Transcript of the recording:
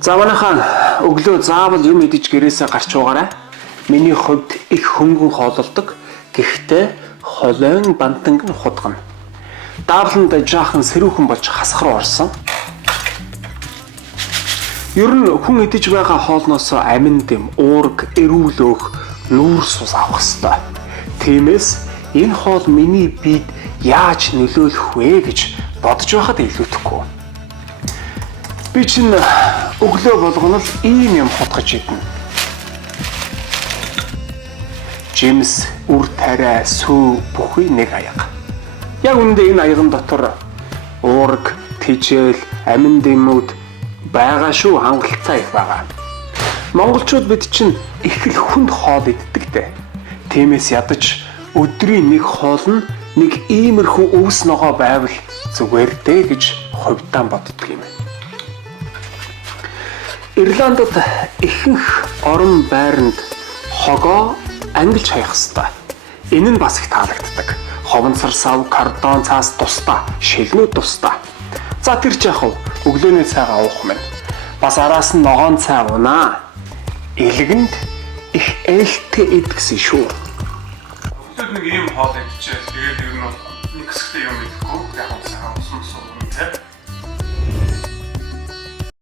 За манайхан өглөө заавал юм идэж гэрээсээ гарч байгаарай. Миний хувьд их хөнгөн хоололдог. Гэхдээ холойн бантанг нь худгана. Даавланд жаахан сэрүүхэн болж хасахар орсон. Ер нь хүн идэж байгаа хоолноос амин дэм, уург, эрүүл өөх, нүүрс ус авах ёстой. Тиймээс энэ хоол миний биед яаж нөлөөлөх вэ гэж бодож байхад илүүтэхгүй. Би чинь өглөө болгоно л ийм юм хутгаж идэнэ. Жимс, үр тариа, сүү бүхий нэг аяга. Яг үүндээ энэ аяган дотор уург, тижэл, амин дэмүүд байгаа шүү, хангалттай их байгаа. Монголчууд бид чинь их л хүнд хоол иддэг дээ. Тиймээс ядаж өдрийн нэг хоол нь нэг иймэрхүү өвс ногоо байвал зүгээр дээ гэж хувьдаа боддог юм. Ирландд ихэнх орон байранд хогоо ангилж хаях ёстой. Энэ нь бас их таалагддаг. Ховонцор сав, кардон цаас тусдаа, шилнүүд тусдаа. За тэр ч яах вэ? Өглөөний цайгаа уух мэн. Бас араас нь ногоон цай уунаа. Илгэнд их ээлтэй идэгсэн шүү. Өглөөд нэг ийм хоол идчихээ. Тэгээд ер нь нэг хэсэгтэй юм идэхгүй. Яг нь сайн усан те.